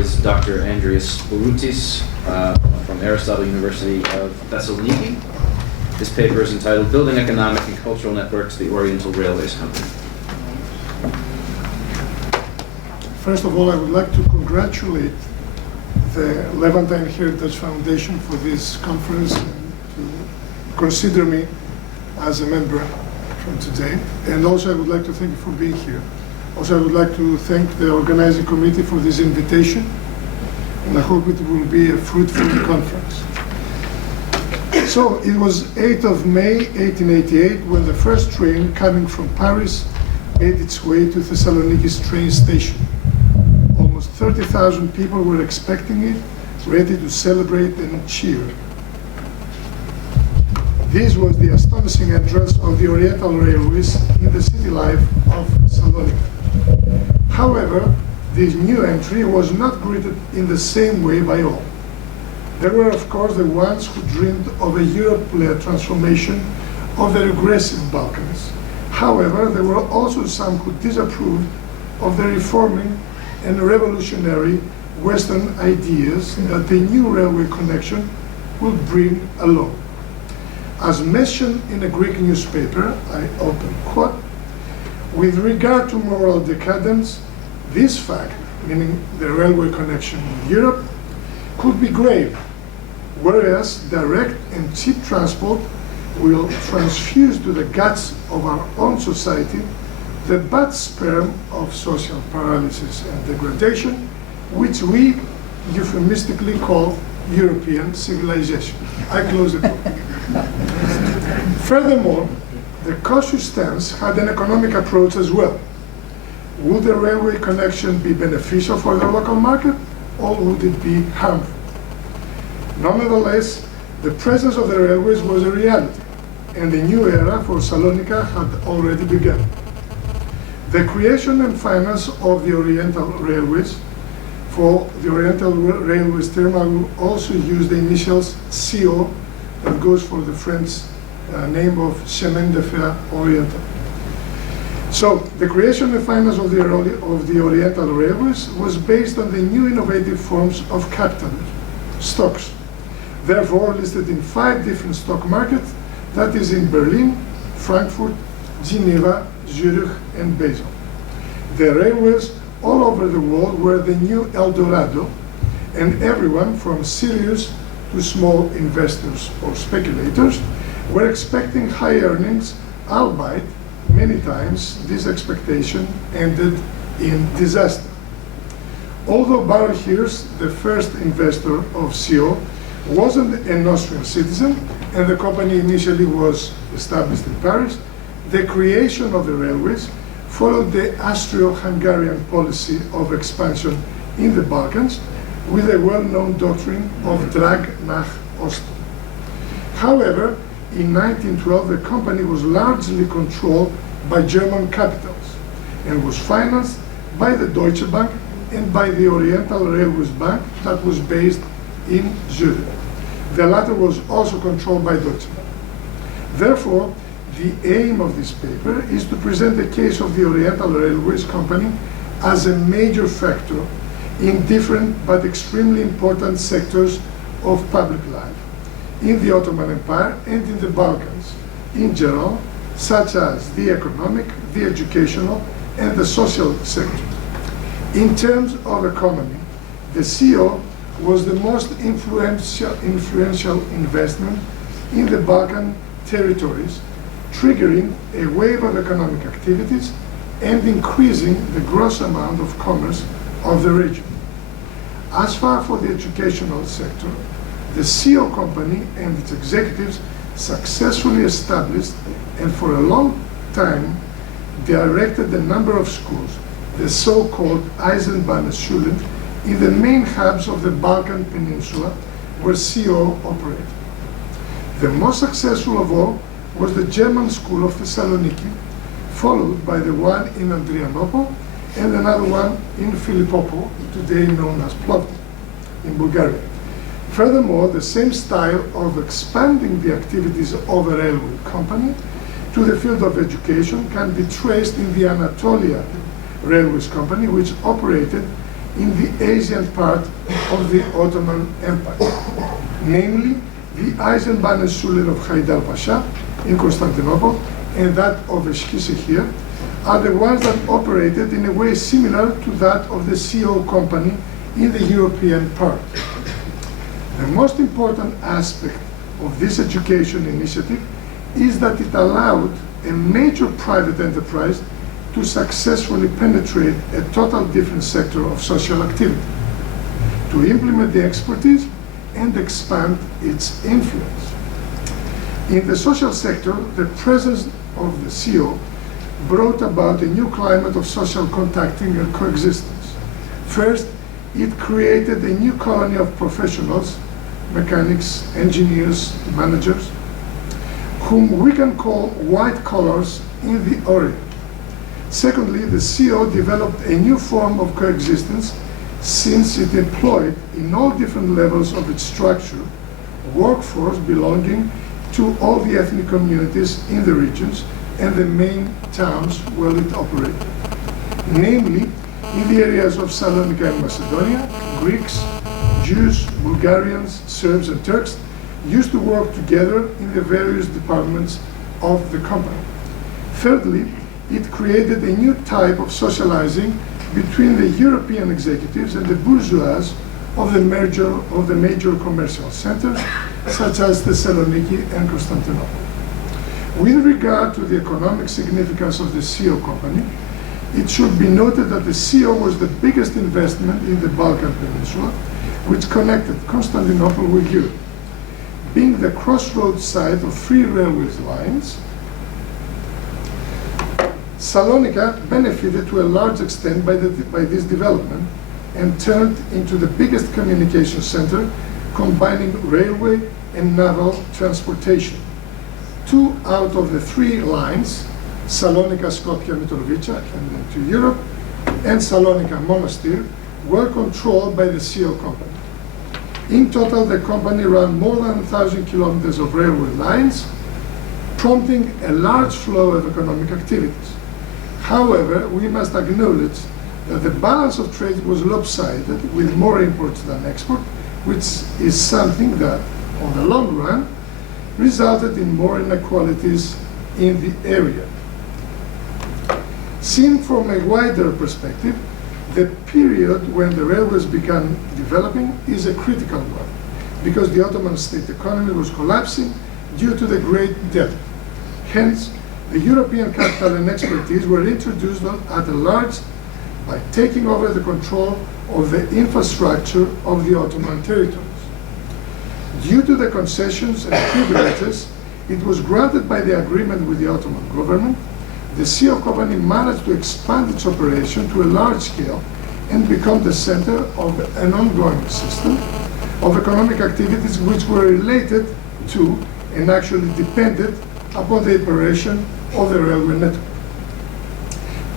is Dr. Andreas Bouroutis from Aristotle University of Thessaloniki. His paper is entitled Building Economic and Cultural Networks, the Oriental Railways Company. First of all, I would like to congratulate the Levantine Heritage Foundation for this conference and to consider me as a member from today. And also I would like to thank you for being here. Also I would like to thank the organizing committee for this invitation, and I hope it will be a fruitful conference. So it was 8th of May 1888 when the first train coming from Paris made its way to Thessaloniki's train station. Almost 30,000 people were expecting it, ready to celebrate and cheer. This was the astonishing entrance of the Oriental Railways in the city life of Thessaloniki. However, this new entry was not greeted in the same way by all. There were, of course, the ones who dreamed of a Europe-led transformation of the regressive Balkans. However, there were also some who disapproved of the reforming and revolutionary Western ideas that the new railway connection would bring along. As mentioned in a Greek newspaper, I open quote, with regard to moral decadence, this fact, meaning the railway connection with Europe, could be grave, whereas direct and cheap transport will transfuse to the guts of our own society the bad sperm of social paralysis and degradation, which we euphemistically call European civilization. I close the quote. Furthermore, the cautious stance had an economic approach as well. Would the railway connection be beneficial for the local market, or would it be harmful? Nonetheless, the presence of the railways was a reality, and a new era for Salonika had already begun. The creation and finance of the Oriental Railways, for the Oriental Railways term, I will also use the initials CO, that goes for the French name of Chemin de Fer Oriental. So the creation and finance of the Oriental Railways was based on the new innovative forms of capitalism, stocks, therefore listed in 5 different stock markets, that is in Berlin, Frankfurt, Geneva, Zurich, and Basel. The railways all over the world were the new El Dorado, and everyone from serious to small investors or speculators were expecting high earnings, albeit many times this expectation ended in disaster. Although Baron Hirsch, the first investor of CO, wasn't an Austrian citizen, and the company initially was established in Paris, the creation of the railways followed the Austro-Hungarian policy of expansion in the Balkans with a well-known doctrine of Drag nach Osten. However, in 1912, the company was largely controlled by German capitals and was financed by the Deutsche Bank and by the Oriental Railways Bank that was based in Zurich. The latter was also controlled by Deutsche Bank. Therefore, the aim of this paper is to present the case of the Oriental Railways Company as a major factor in different but extremely important sectors of public life in the Ottoman Empire and in the Balkans in general, such as the economic, the educational, and the social sector. In terms of economy, the CO was the most influential investment in the Balkan territories, triggering a wave of economic activities and increasing the gross amount of commerce of the region. As far for the educational sector, the CO company and its executives successfully established and for a long time directed a number of schools, the so-called Eisenbahnschulen, in the main hubs of the Balkan Peninsula where CO operated. The most successful of all was the German school of Thessaloniki, followed by the one in Adrianople and another one in Philippopo, today known as Plovdiv, in Bulgaria. Furthermore, the same style of expanding the activities of a railway company to the field of education can be traced in the Anatolia Railways Company, which operated in the Asian part of the Ottoman Empire, namely the Eisenbahn-Schule of Haydarpaşa in Constantinople and that of Eskişehir, are the ones that operated in a way similar to that of the CO company in the European part. The most important aspect of this education initiative is that it allowed a major private enterprise to successfully penetrate a total different sector of social activity, to implement the expertise and expand its influence. In the social sector, the presence of the CO brought about a new climate of social contacting and coexistence. First, it created a new colony of professionals, mechanics, engineers, managers, whom we can call white collars in the Orient. Secondly, the CO developed a new form of coexistence since it employed in all different levels of its structure workforce belonging to all the ethnic communities in the regions and the main towns where it operated. Namely, in the areas of Thessaloniki and Macedonia, Greeks, Jews, Bulgarians, Serbs, and Turks used to work together in the various departments of the company. Thirdly, it created a new type of socializing between the European executives and the bourgeois of the major commercial centers, such as Thessaloniki and Constantinople. With regard to the economic significance of the CO company, it should be noted that the CO was the biggest investment in the Balkan Peninsula, which connected Constantinople with Europe. Being the crossroads site of 3 railway lines, Salonika benefited to a large extent by this development and turned into the biggest communication center combining railway and naval transportation. 2 out of the 3 lines, Salonika, Skopje, Mitrovica, and then to Europe, and Salonika, Monastir, were controlled by the CO company. In total, the company ran more than 1,000 kilometers of railway lines, prompting a large flow of economic activities. However, we must acknowledge that the balance of trade was lopsided, with more imports than export, which is something that, on the long run, resulted in more inequalities in the area. Seen from a wider perspective, the period when the railways began developing is a critical one, because the Ottoman state economy was collapsing due to the great debt. Hence, the European capital and expertise were introduced at a large by taking over the control of the infrastructure of the Ottoman territories. Due to the concessions and privileges it was granted by the agreement with the Ottoman government, the CO company managed to expand its operation to a large scale and become the center of an ongoing system of economic activities which were related to and actually depended upon the operation of the railway network.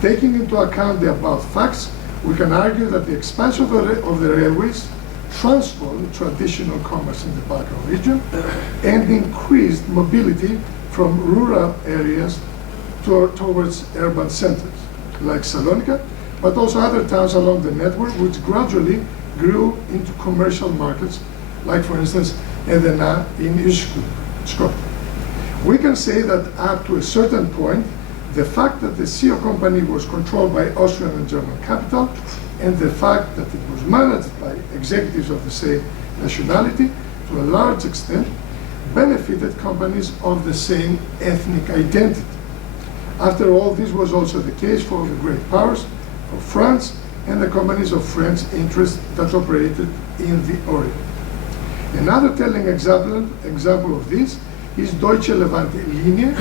Taking into account the above facts, we can argue that the expansion of the railways transformed traditional commerce in the Balkan region and increased mobility from rural areas towards urban centers, like Salonika, but also other towns along the network, which gradually grew into commercial markets, like, for instance, Edena in Skopje. We can say that up to a certain point, the fact that the CO company was controlled by Austrian and German capital, and the fact that it was managed by executives of the same nationality, to a large extent, benefited companies of the same ethnic identity. After all, this was also the case for the great powers, for France, and the companies of French interest that operated in the Orient. Another telling example of this is Deutsche Levantine,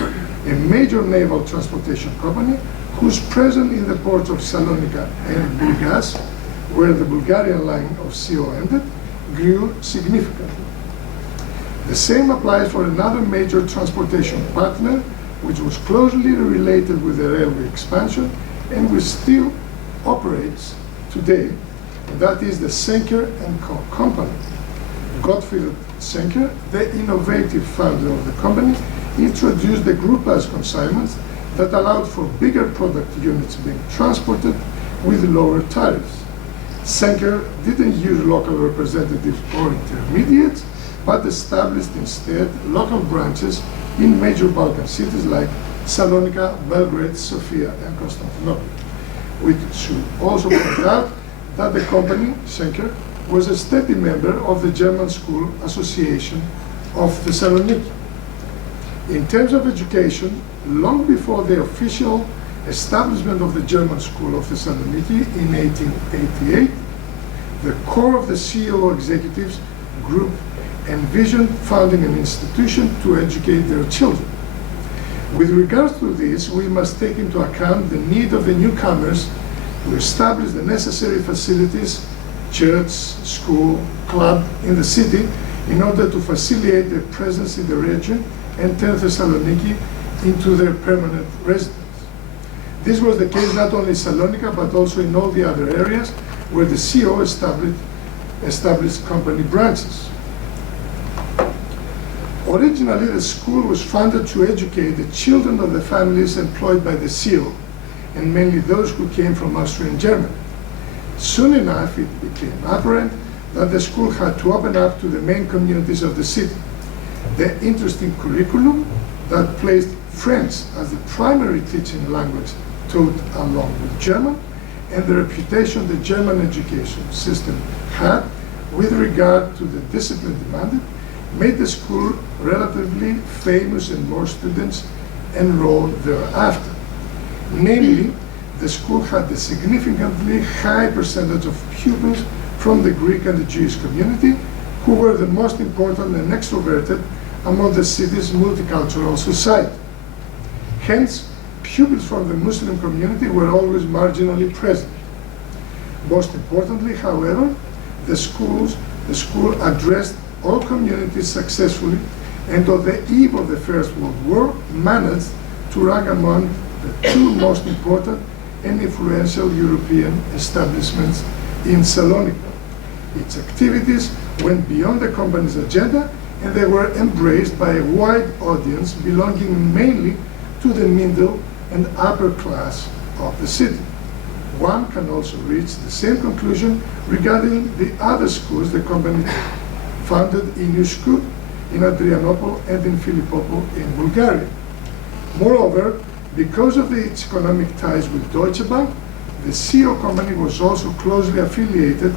a major naval transportation company whose presence in the ports of Salonika and Burgas, where the Bulgarian line of CO ended, grew significantly. The same applies for another major transportation partner, which was closely related with the railway expansion and which still operates today, and that is the Schenker & Co. company. Gottfried Schenker, the innovative founder of the company, introduced the groupage consignments that allowed for bigger product units being transported with lower tariffs. Schenker didn't use local representatives or intermediates, but established instead local branches in major Balkan cities like Salonika, Belgrade, Sofia, and Constantinople. We should also point out that the company, Schenker, was a steady member of the German School Association of Thessaloniki. In terms of education, long before the official establishment of the German School of Thessaloniki in 1888, the core of the CEO executives group envisioned founding an institution to educate their children. With regards to this, we must take into account the need of the newcomers to establish the necessary facilities, church, school, club in the city, in order to facilitate their presence in the region and turn Thessaloniki into their permanent residence. This was the case not only in Salonika, but also in all the other areas where the CO established company branches. Originally, the school was founded to educate the children of the families employed by the CO, and mainly those who came from Austria and Germany. Soon enough, it became apparent that the school had to open up to the main communities of the city. The interesting curriculum that placed French as the primary teaching language taught along with German, and the reputation the German education system had with regard to the discipline demanded, made the school relatively famous and more students enrolled thereafter. Namely, the school had a significantly high percentage of pupils from the Greek and the Jewish community, who were the most important and extroverted among the city's multicultural society. Hence, pupils from the Muslim community were always marginally present. Most importantly, however, the school addressed all communities successfully, and on the eve of the First World War, managed to rank among the two most important and influential European establishments in Salonika. Its activities went beyond the company's agenda, and they were embraced by a wide audience belonging mainly to the middle and upper class of the city. One can also reach the same conclusion regarding the other schools the company founded in Iuscu, in Adrianople, and in Philippopo in Bulgaria. Moreover, because of its economic ties with Deutsche Bank, the CO company was also closely affiliated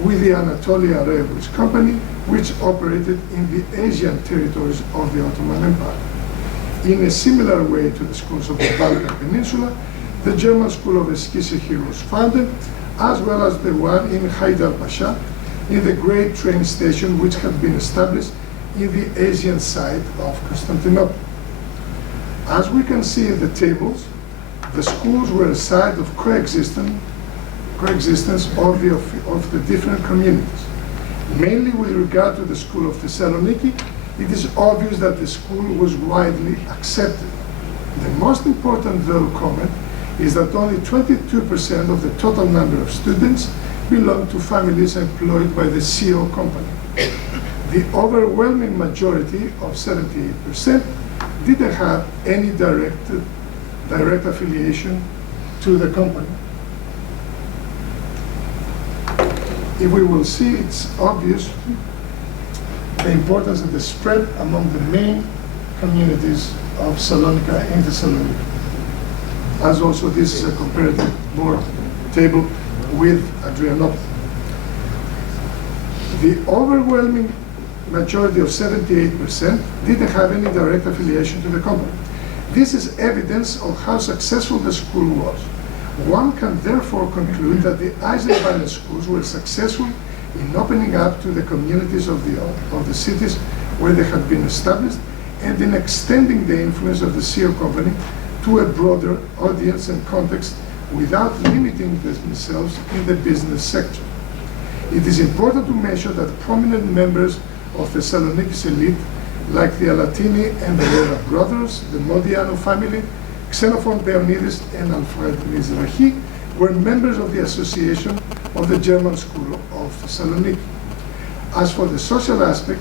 with the Anatolian Railways company, which operated in the Asian territories of the Ottoman Empire. In a similar way to the schools of the Balkan Peninsula, the German School of Eskişehir was founded, as well as the one in Haydarpaşa, in the great train station which had been established in the Asian side of Constantinople. As we can see in the tables, the schools were a site of coexistence of the different communities. Mainly with regard to the school of Thessaloniki, it is obvious that the school was widely accepted. The most important, though, comment is that only 22% of the total number of students belonged to families employed by the CO company. The overwhelming majority of 78% didn't have any direct affiliation to the company. If we will see, it's obvious the importance of the spread among the main communities of Salonika and Thessaloniki. As also this is a comparative board table with Adrianople. The overwhelming majority of 78% didn't have any direct affiliation to the company. This is evidence of how successful the school was. One can therefore conclude that the Eisenbahn schools were successful in opening up to the communities of the cities where they had been established, and in extending the influence of the CO company to a broader audience and context without limiting themselves in the business sector. It is important to mention that prominent members of Thessaloniki's elite, like the Alatini and the Vera brothers, the Modiano family, Xenophon Peonidis and Alfred Mizrahi, were members of the Association of the German School of Thessaloniki. As for the social aspect,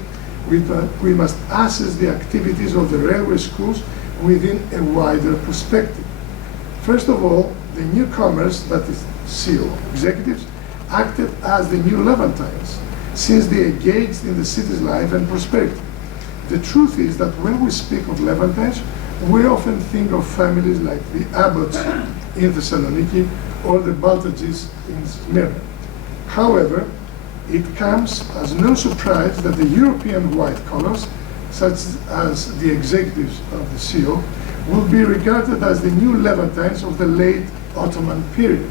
we must assess the activities of the railway schools within a wider perspective. First of all, the newcomers, that is CO executives, acted as the new Levantines, since they engaged in the city's life and prosperity. The truth is that when we speak of Levantines, we often think of families like the Abbots in Thessaloniki or the Baltagis in Smyrna. However, it comes as no surprise that the European white collars, such as the executives of the CO, will be regarded as the new Levantines of the late Ottoman period.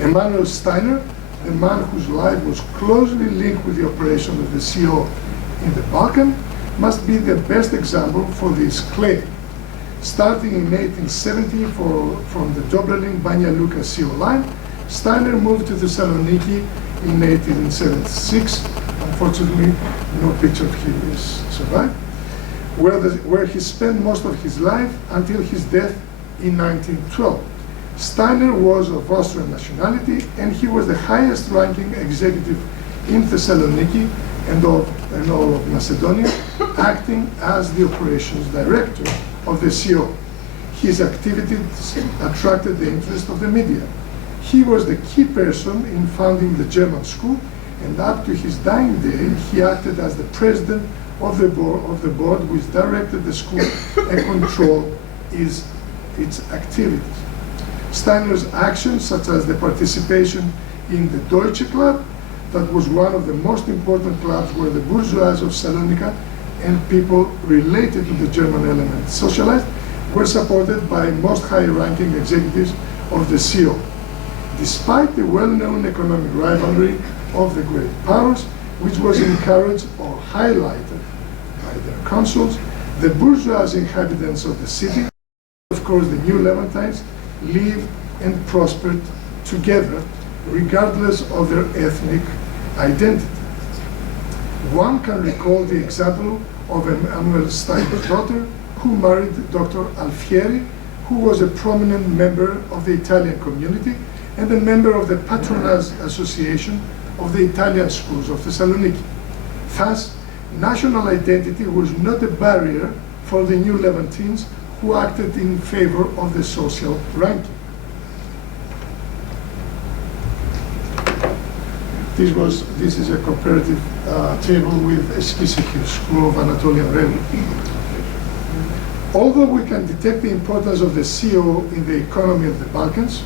Emanuel Steiner, the man whose life was closely linked with the operation of the CO in the Balkan, must be the best example for this claim. Starting in 1870 from the Dobrelin-Banja Luka CO line, Steiner moved to Thessaloniki in 1876. Unfortunately, no picture of him is survived, where he spent most of his life until his death in 1912. Steiner was of Austrian nationality, and he was the highest ranking executive in Thessaloniki and all of Macedonia, acting as the operations director of the CO. His activities attracted the interest of the media. He was the key person in founding the German school, and up to his dying day, he acted as the president of the board which directed the school and controlled its activities. Steiner's actions, such as the participation in the Deutsche Club, that was one of the most important clubs where the bourgeois of Salonika and people related to the German element socialized, were supported by most high-ranking executives of the CO. Despite the well-known economic rivalry of the great powers, which was encouraged or highlighted by their consuls, the bourgeois inhabitants of the city, of course the new Levantines, lived and prospered together regardless of their ethnic identity. One can recall the example of Emanuel Steiner's daughter, who married Dr. Alfieri, who was a prominent member of the Italian community and a member of the Patronage Association of the Italian schools of Thessaloniki. Thus, national identity was not a barrier for the new Levantines who acted in favor of the social ranking. This is a comparative table with Eskişehir School of Anatolian Railway. Although we can detect the importance of the CO in the economy of the Balkans,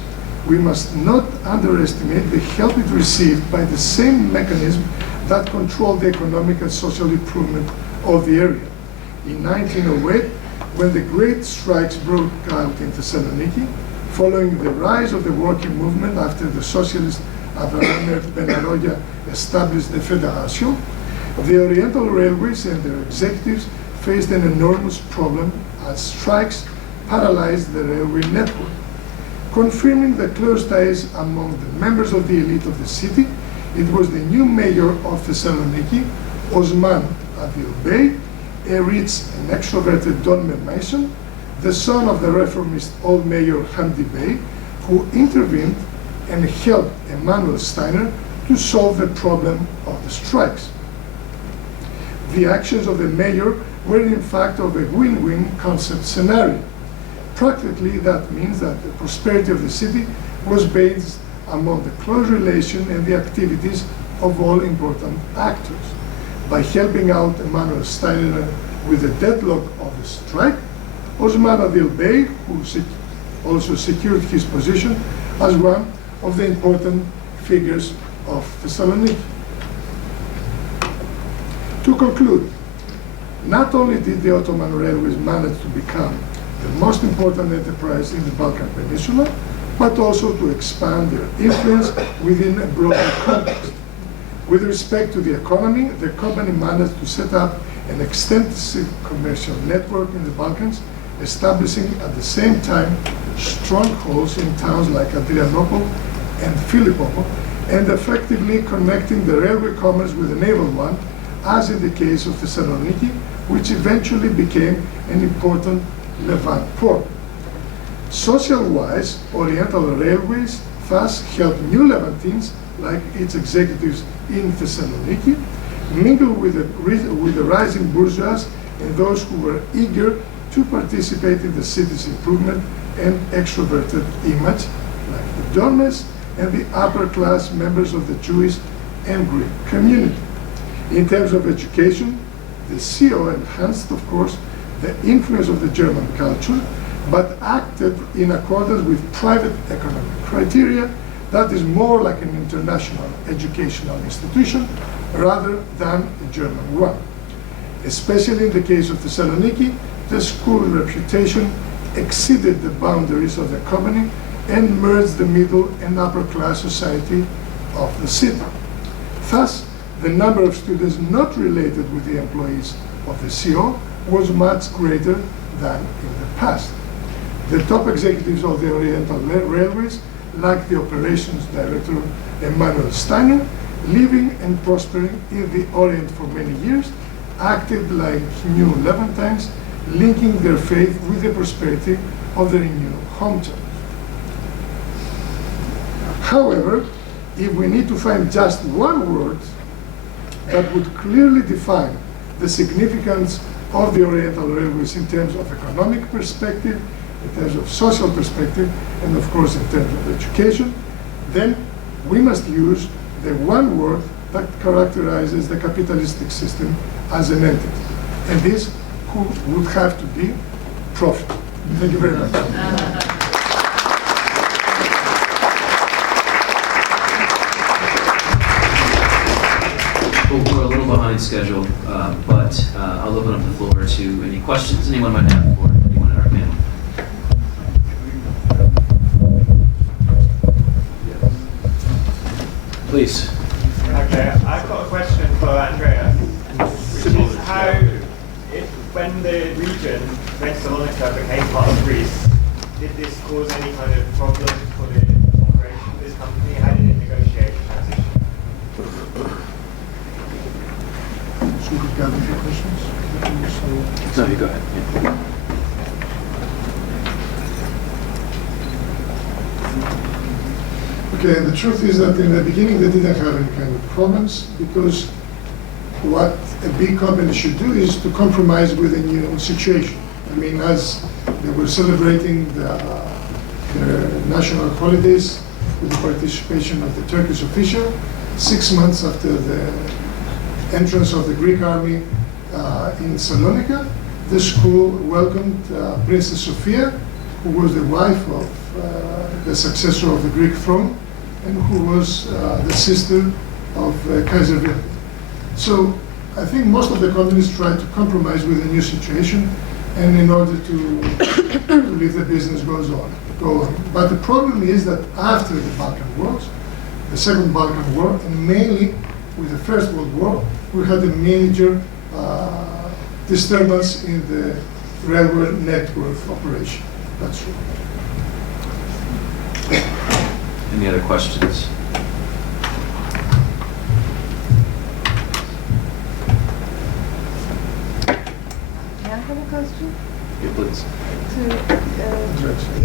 we must not underestimate the help it received by the same mechanism that controlled the economic and social improvement of the area. In 1908, when the great strikes broke out in Thessaloniki, following the rise of the working movement after the socialist Avraham Benaroya established the Federation, the Oriental Railways and their executives faced an enormous problem as strikes paralyzed the railway network. Confirming the close ties among the members of the elite of the city, it was the new mayor of Thessaloniki, Osman Adil Bey, a rich and extroverted Donme Mason, the son of the reformist old mayor Hamdi Bey, who intervened and helped Emanuel Steiner to solve the problem of the strikes. The actions of the mayor were in fact of a win-win concept scenario. Practically, that means that the prosperity of the city was based among the close relation and the activities of all important actors. By helping out Emanuel Steiner with the deadlock of the strike, Osman Adil Bey, who also secured his position as one of the important figures of Thessaloniki. To conclude, not only did the Ottoman Railways manage to become the most important enterprise in the Balkan Peninsula, but also to expand their influence within a broader context. With respect to the economy, the company managed to set up an extensive commercial network in the Balkans, establishing at the same time strongholds in towns like Adrianople and Philippopo, and effectively connecting the railway commerce with the naval one, as in the case of Thessaloniki, which eventually became an important Levant port. Social-wise, Oriental Railways thus helped new Levantines, like its executives in Thessaloniki, mingle with the rising bourgeois and those who were eager to participate in the city's improvement and extroverted image, like the Donmes and the upper class members of the Jewish and Greek community. In terms of education, the CO enhanced, of course, the influence of the German culture, but acted in accordance with private economic criteria that is more like an international educational institution rather than a German one. Especially in the case of Thessaloniki, the school's reputation exceeded the boundaries of the company and merged the middle and upper class society of the city. Thus, the number of students not related with the employees of the CO was much greater than in the past. The top executives of the Oriental Railways, like the operations director Emanuel Steiner, living and prospering in the Orient for many years, acted like new Levantines, linking their faith with the prosperity of their new hometown. However, if we need to find just one word that would clearly define the significance of the Oriental Railways in terms of economic perspective, in terms of social perspective, and of course in terms of education, then we must use the one word that characterizes the capitalistic system as an entity. And this would have to be profit. Thank you very much. Well, we're a little behind schedule, but I'll open up the floor to any questions anyone might have for anyone in our panel. Please. Okay, I've got a question for Andreas, which is how, when the region, Thessalonica, became part of Greece, did this cause any kind of problem for the operation of this company? How did it negotiate the transition? Should we gather the questions? No, you go ahead. Yeah. Okay, and the truth is that in the beginning they didn't have any kind of problems, because what a big company should do is to compromise with a new situation. I mean, as they were celebrating their national holidays with the participation of the Turkish official, 6 months after the entrance of the Greek army in Salonika, the school welcomed Princess Sophia, who was the wife of the successor of the Greek throne, and who was the sister of Kaiser Wilhelm. So I think most of the companies try to compromise with the new situation, and in order to leave the business go on. But the problem is that after the Balkan Wars, the Second Balkan War, and mainly with the First World War, we had a major disturbance in the railway network operation. That's true. Any other questions? May I have a question? Yeah, please.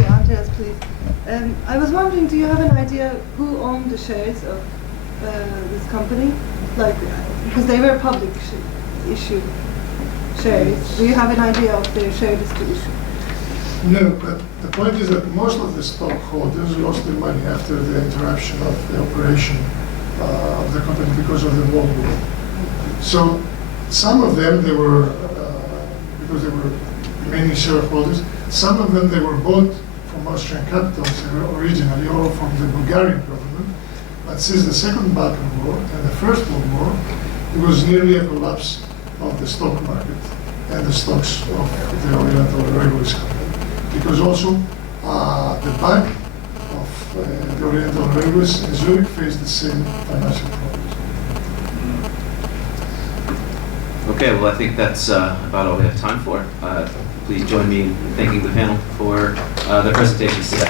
Andreas, please. I was wondering, do you have an idea who owned the shares of this company? Like, because they were public issue shares. Do you have an idea of their share distribution? No, but the point is that most of the stockholders lost their money after the interruption of the operation of the company because of the World War. So some of them, they were, because they were many shareholders, some of them they were bought from Austrian capitals originally, or from the Bulgarian government. But since the Second Balkan War and the First World War, it was nearly a collapse of the stock market and the stocks of the Oriental Railways company. Because also the bank of the Oriental Railways in Zurich faced the same financial problems. Okay, well, I think that's about all we have time for. Please join me in thanking the panel for their presentations today.